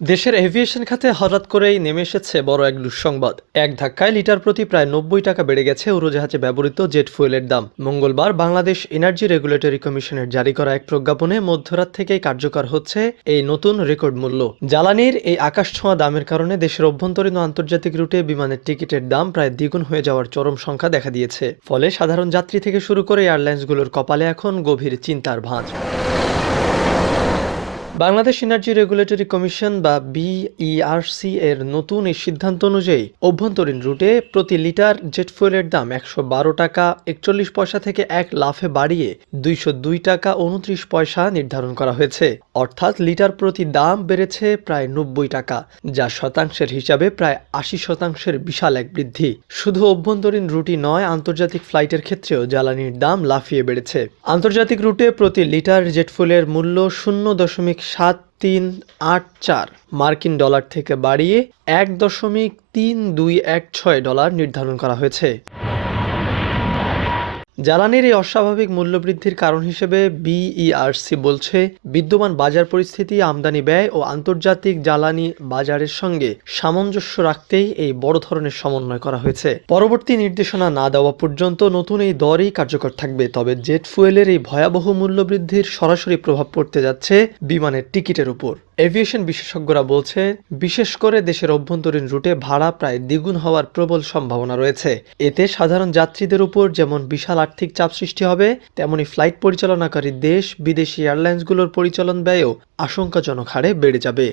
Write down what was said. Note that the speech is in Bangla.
দেশের এভিয়েশন খাতে হঠাৎ করেই নেমে এসেছে বড় এক দুঃসংবাদ। এক ধাক্কায় লিটার প্রতি প্রায় ৯০ টাকা বেড়ে গেছে উড়োজাহাজে ব্যবহৃত জেট ফুয়েলের দাম। মঙ্গলবার বাংলাদেশ এনার্জি রেগুলেটরি কমিশনের জারি করা এক প্রজ্ঞাপনে মধ্যরাত থেকেই কার্যকর হচ্ছে এই নতুন রেকর্ড মূল্য। জ্বালানির এই আকাশছোঁয়া দামের কারণে দেশের অভ্যন্তরীণ ও আন্তর্জাতিক রুটে বিমানের টিকিটের দাম প্রায় দ্বিগুণ হয়ে যাওয়ার চরম সংখ্যা দেখা দিয়েছে। ফলে সাধারণ যাত্রী থেকে শুরু করে এয়ারলাইন্সগুলোর কপালে এখন গভীর চিন্তার ভাঁজ। বাংলাদেশ এনার্জি রেগুলেটরি কমিশন বা বিইআরসি এর নতুন এই সিদ্ধান্ত অনুযায়ী অভ্যন্তরীণ রুটে প্রতি লিটার জেট ফুয়েলের দাম ১১২ টাকা ৪১ পয়সা থেকে এক লাফে বাড়িয়ে ২০২ টাকা ২৯ পয়সা নির্ধারণ করা হয়েছে। অর্থাৎ লিটার প্রতি দাম বেড়েছে প্রায় ৯০ টাকা, যা শতাংশের হিসাবে প্রায় ৮০% বিশাল এক বৃদ্ধি। শুধু অভ্যন্তরীণ রুটই নয়, আন্তর্জাতিক ফ্লাইটের ক্ষেত্রেও জ্বালানির দাম লাফিয়ে বেড়েছে। আন্তর্জাতিক রুটে প্রতি লিটার জেট ফুয়েলের মূল্য ০.৭৩৮৪ মার্কিন ডলার থেকে বাড়িয়ে $১.৩২১৬ নির্ধারণ করা হয়েছে। জ্বালানির এই অস্বাভাবিক মূল্যবৃদ্ধির কারণ হিসেবে বিইআরসি বলছে, বিদ্যমান বাজার পরিস্থিতি, আমদানি ব্যয় ও আন্তর্জাতিক জ্বালানি বাজারের সঙ্গে সামঞ্জস্য রাখতেই এই বড় ধরনের সমন্বয় করা হয়েছে। পরবর্তী নির্দেশনা না দেওয়া পর্যন্ত নতুন এই দরই কার্যকর থাকবে। তবে জেট ফুয়েলের এই ভয়াবহ মূল্যবৃদ্ধির সরাসরি প্রভাব পড়তে যাচ্ছে বিমানের টিকিটের উপর। এভিয়েশন বিশেষজ্ঞরা বলছে, বিশেষ করে দেশের অভ্যন্তরীণ রুটে ভাড়া প্রায় দ্বিগুণ হওয়ার প্রবল সম্ভাবনা রয়েছে। এতে সাধারণ যাত্রীদের উপর যেমন বিশাল আর্থিক চাপ সৃষ্টি হবে, তেমনি ফ্লাইট পরিচালনাকারী দেশ বিদেশি এয়ারলাইন্সগুলোর পরিচালন ব্যয়ও আশঙ্কাজনক হারে বেড়ে যাবে।